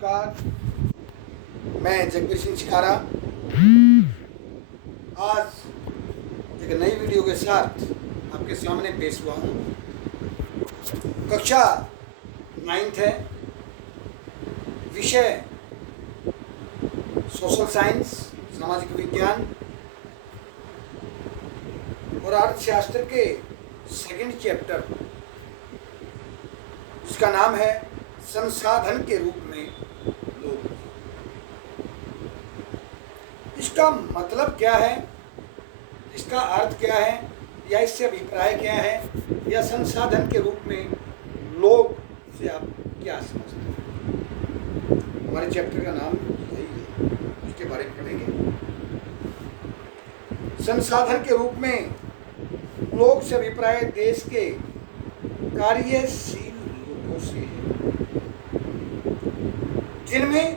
नमस्कार, मैं जगबीर सिंह चिकारा आज एक नई वीडियो के साथ आपके सामने पेश हुआ हूँ। कक्षा 9th है, विषय सोशल साइंस, सामाजिक विज्ञान और अर्थशास्त्र के सेकंड चैप्टर, जिसका नाम है संसाधन के रूप में लोग। इसका मतलब क्या है, इसका अर्थ क्या है, या इससे अभिप्राय क्या है, या संसाधन के रूप में लोग से आप क्या समझते हैं। हमारे चैप्टर का नाम यही है, उसके बारे में पढ़ेंगे। संसाधन के रूप में लोग से अभिप्राय देश के कार्यशील लोगों से है, जिनमें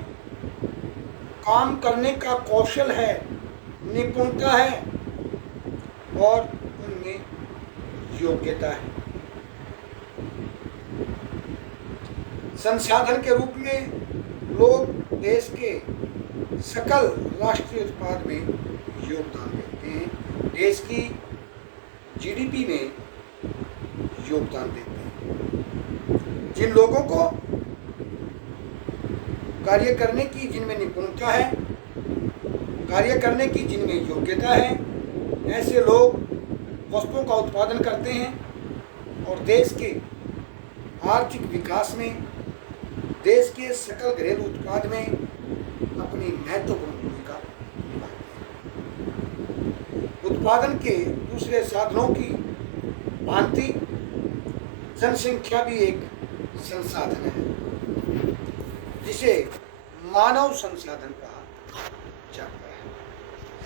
काम करने का कौशल है, निपुणता है और उनमें योग्यता है। संसाधन के रूप में लोग देश के सकल राष्ट्रीय उत्पाद में योगदान देते हैं, देश की जीडीपी में योगदान देते हैं। जिन लोगों को कार्य करने की जिनमें निपुणता है, कार्य करने की जिनमें योग्यता है, ऐसे लोग वस्तुओं का उत्पादन करते हैं और देश के आर्थिक विकास में, देश के सकल घरेलू उत्पाद में अपनी महत्वपूर्ण भूमिका निभाते हैं। उत्पादन के दूसरे साधनों की भांति जनसंख्या भी एक संसाधन है, जिसे मानव संसाधन कहा जाता है।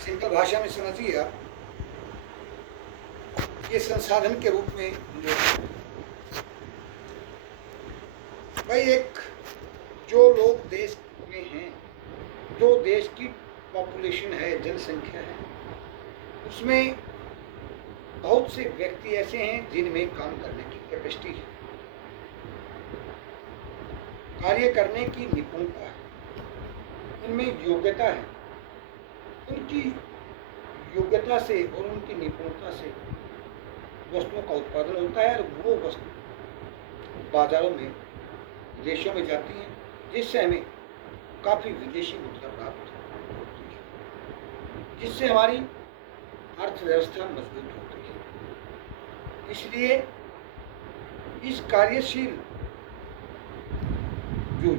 सिंपल भाषा में समझिए आप, ये संसाधन के रूप में भाई एक जो लोग देश में हैं, जो देश की पॉपुलेशन है, जनसंख्या है, उसमें बहुत से व्यक्ति ऐसे हैं जिनमें काम करने की कैपेसिटी है, कार्य करने की निपुणता है, उनमें योग्यता है। उनकी योग्यता से और उनकी निपुणता से वस्तुओं का उत्पादन होता है और वो वस्तु बाजारों में, देशों में जाती हैं, जिससे हमें काफ़ी विदेशी मुद्रा प्राप्त होती है, जिससे हमारी अर्थव्यवस्था मजबूत होती है। इसलिए इस कार्यशील जो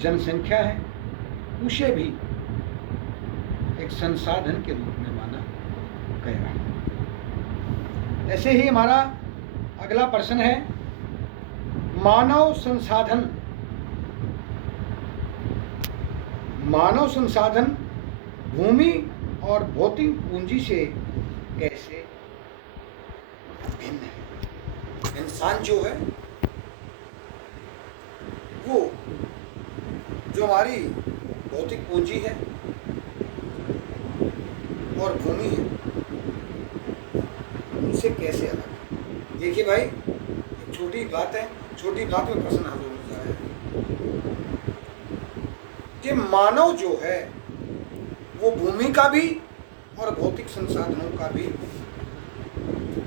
जनसंख्या है, उसे भी एक संसाधन के रूप में माना गया है। ऐसे ही हमारा अगला प्रश्न है, मानव संसाधन। मानव संसाधन भूमि और भौतिक पूंजी से कैसे भिन्न है। इंसान जो है, वो जो हमारी भौतिक पूंजी है और भूमि है, उनसे कैसे अलग है। देखिए भाई, एक छोटी बात है, छोटी बात में प्रश्न हाजिर हो जा रहा है कि मानव जो है वो भूमि का भी और भौतिक संसाधनों का भी,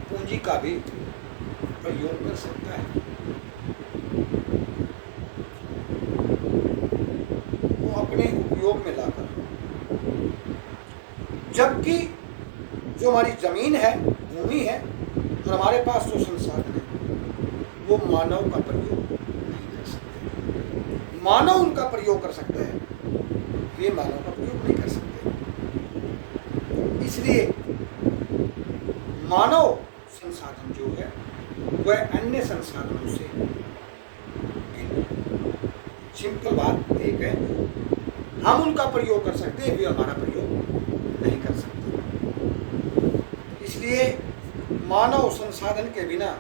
पूंजी का भी प्रयोग कर सकता है। वो अपने उपयोग में लाकर, जबकि जो हमारी जमीन है, भूमि है, और हमारे पास जो संसाधन है, वो मानव का प्रयोग नहीं कर सकते। मानव उनका प्रयोग कर सकता है, वे मानव का प्रयोग नहीं कर सकते। इसलिए मानव संसाधन जो है वह अन्य संसाधनों से सिंपल बात एक है, हम उनका प्रयोग कर सकते हैं, वे हमारा प्रयोग नहीं कर सकते। इसलिए मानव संसाधन के बिना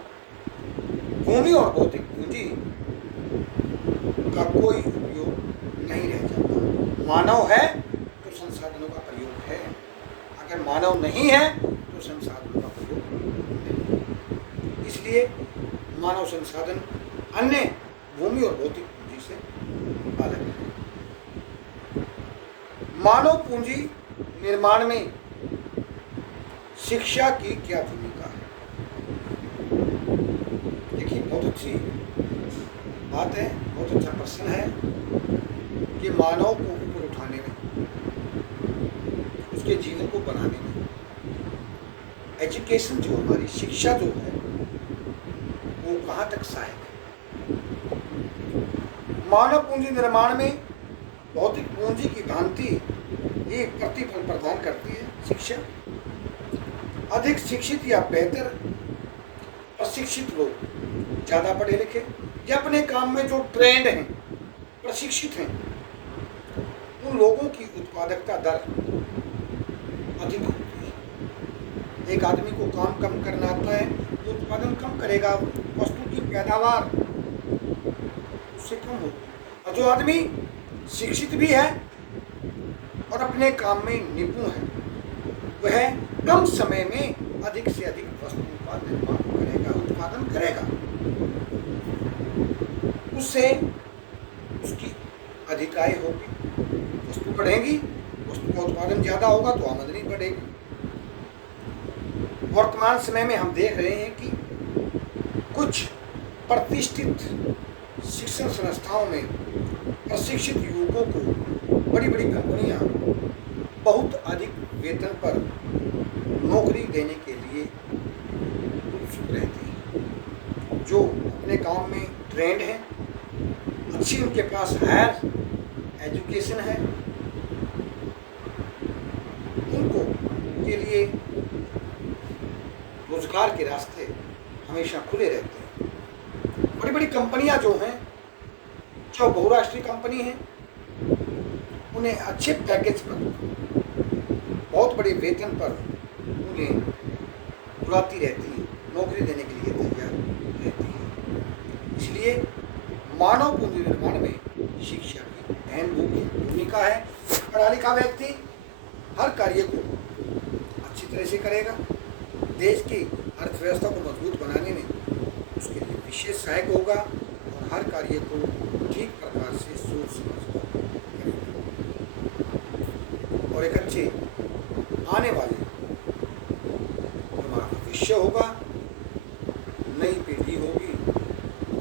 भूमि और भौतिक पूंजी का कोई उपयोग नहीं रह जाता। मानव है तो संसाधनों का प्रयोग है, अगर मानव नहीं है तो संसाधनों का प्रयोग नहीं। इसलिए मानव संसाधन अन्य भूमि और भौतिक पूंजी से अलग है। मानव पूंजी निर्माण में शिक्षा की क्या भूमिका है? देखिए, बहुत अच्छी बात है, बहुत अच्छा प्रश्न है कि मानव को ऊपर उठाने में, उसके जीवन को बनाने में एजुकेशन जो हमारी शिक्षा जो है वो कहाँ तक सहायक है। मानव पूंजी निर्माण में भौतिक पूंजी की भांति एक प्रतिफल प्रदान करती है शिक्षा। अधिक शिक्षित या बेहतर प्रशिक्षित लोग, ज़्यादा पढ़े लिखे या अपने काम में जो ट्रेंड हैं, प्रशिक्षित हैं, उन लोगों की उत्पादकता दर अधिक होती है। एक आदमी को काम कम करना आता है तो उत्पादन कम करेगा, वस्तु की पैदावार उससे कम होगी। और जो आदमी शिक्षित भी है और अपने काम में निपुण है, वह कम समय में अधिक से अधिक वस्तुओं का निर्माण करेगा, उत्पादन करेगा। उससे उसकी अधिक आय होगी, वस्तु बढ़ेगी, वस्तु का उत्पादन ज़्यादा होगा तो आमदनी बढ़ेगी। वर्तमान समय में हम देख रहे हैं कि कुछ प्रतिष्ठित शिक्षण संस्थाओं में प्रशिक्षित युवकों को बड़ी बड़ी कंपनियां बहुत अधिक वेतन पर नौकरी देने के लिए उत्सुक रहती हैं। जो अपने काम में ट्रेंड हैं, अच्छी उनके पास हायर एजुकेशन है, उनको के लिए रोजगार के रास्ते हमेशा खुले रहते हैं। बड़ी बड़ी कंपनियां जो हैं, जो बहुराष्ट्रीय कंपनी हैं, उन्हें अच्छे पैकेज पर, बहुत बड़े वेतन पर उन्हें बुलाती रहती है, नौकरी देने के लिए तैयार रहती है। इसलिए मानव पूंजी निर्माण में शिक्षा की अहम भूमिका है। पढ़ा लिखा व्यक्ति हर कार्य को अच्छी तरह से करेगा, देश की अर्थव्यवस्था को मजबूत बनाने में उसके लिए विशेष सहायक होगा और हर कार्य को ठीक प्रकार से सोच समझ कर करेगा। और एक अच्छे आने वाले जो हमारा भविष्य होगा, नई पीढ़ी होगी,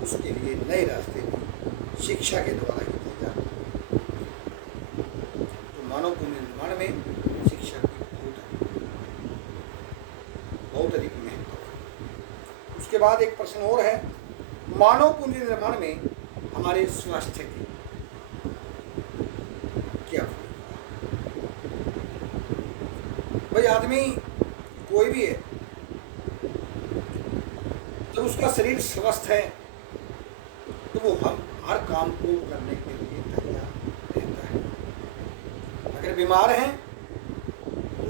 उसके लिए नए रास्ते भी शिक्षा के द्वारा ही तैयार। तो मानव पूंजी निर्माण में शिक्षा की बहुत अधिक महत्व है। उसके बाद एक प्रश्न और है, मानव पूंजी निर्माण में हमारे स्वास्थ्य की क्या भूमिका? भाई, आदमी कोई भी है, जब उसका शरीर स्वस्थ है तो वो हम हर काम को करने के लिए तैयार रहता है। अगर बीमार है तो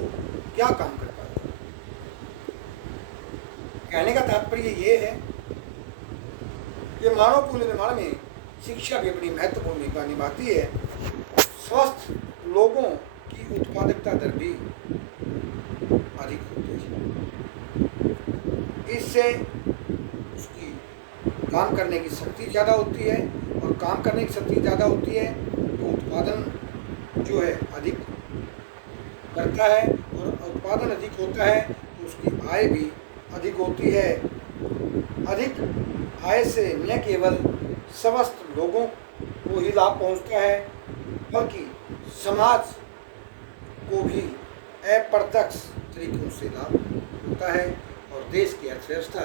क्या काम कर पाता है? कहने का तात्पर्य ये है कि मानव पूंजी निर्माण में शिक्षा भी अपनी महत्वपूर्ण भूमिका निभाती है। स्वस्थ लोगों की उत्पादकता दर भी अधिक होती है। इससे उसकी काम करने की शक्ति ज़्यादा होती है, और काम करने की शक्ति ज़्यादा होती है तो उत्पादन जो है अधिक करता है, और उत्पादन अधिक होता है तो उसकी आय भी अधिक होती है। अधिक आय से न केवल समस्त लोगों को ही लाभ पहुंचता है, बल्कि समाज को भी अप्रत्यक्ष तरीकों से लाभ होता है और देश की अर्थव्यवस्था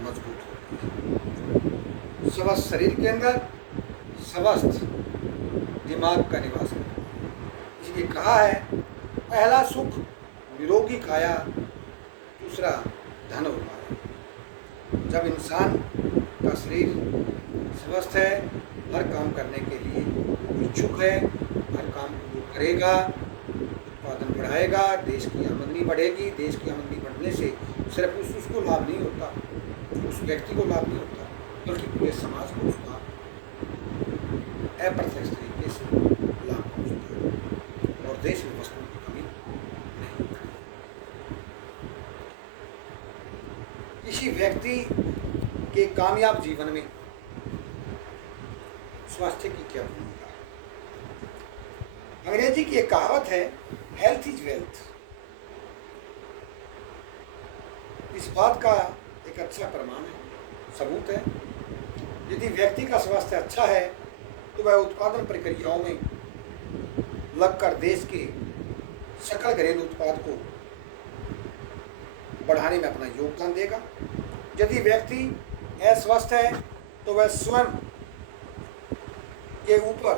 मजबूत होती है। स्वस्थ शरीर के अंदर स्वस्थ दिमाग का निवास है। इसलिए कहा है, पहला सुख निरोगी काया, दूसरा धन उपाय। जब इंसान का शरीर स्वस्थ है, हर काम करने के लिए इच्छुक है, हर काम को वो करेगा, उत्पादन बढ़ाएगा, देश की आमदनी बढ़ेगी। देश की आमदनी बढ़ने से सिर्फ उसको लाभ नहीं होता, उस व्यक्ति को लाभ नहीं होता, बल्कि पूरे समाज को उसका अप्रत्यक्ष तरीके से लाभ पहुँचता है और देश में वस्तुओं की कमी नहीं होती। किसी व्यक्ति के कामयाब जीवन में स्वास्थ्य की क्या भूमिका है। अंग्रेजी की एक कहावत है, हेल्थ इज वेल्थ। इस बात का एक अच्छा प्रमाण है, सबूत है। यदि व्यक्ति का स्वास्थ्य अच्छा है तो वह उत्पादन प्रक्रियाओं में लगकर देश के सकल घरेलू उत्पाद को बढ़ाने में अपना योगदान देगा। यदि व्यक्ति अस्वस्थ है तो वह स्वयं के ऊपर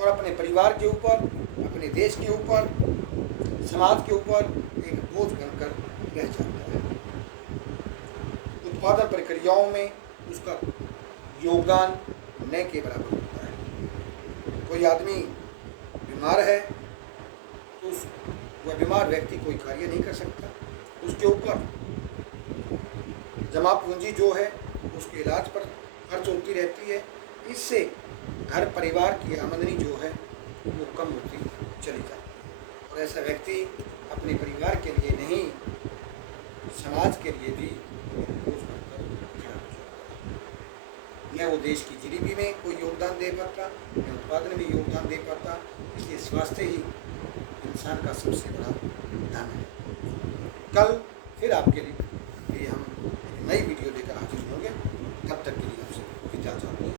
और अपने परिवार के ऊपर, अपने देश के ऊपर, समाज के ऊपर एक बोझ बनकर रह जाता है। उत्पादन प्रक्रियाओं में उसका योगदान न के बराबर होता है। कोई आदमी बीमार है तो वह बीमार व्यक्ति कोई कार्य नहीं कर सकता। उसके ऊपर जमा पूंजी जो है उसके इलाज पर खर्च होती रहती है। इससे घर परिवार की आमदनी जो है वो कम होती चली जाती है और ऐसा व्यक्ति अपने परिवार के लिए नहीं, समाज के लिए भी बोझ बनकर खड़ा हो जाता है। न वो देश की जीडीपी में कोई योगदान दे पाता, न उत्पादन में योगदान दे पाता। इसलिए स्वास्थ्य ही इंसान का सबसे बड़ा धन है। कल फिर आपके लिए हम नई वीडियो लेकर हाजिर होंगे। तब तक के लिए आपसे विदा चाहते हैं।